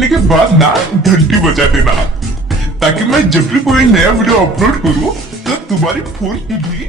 करने के बाद ना घंटी बजा देना, ताकि मैं जब भी कोई नया वीडियो अपलोड करूं तो तुम्हारी फोन की भी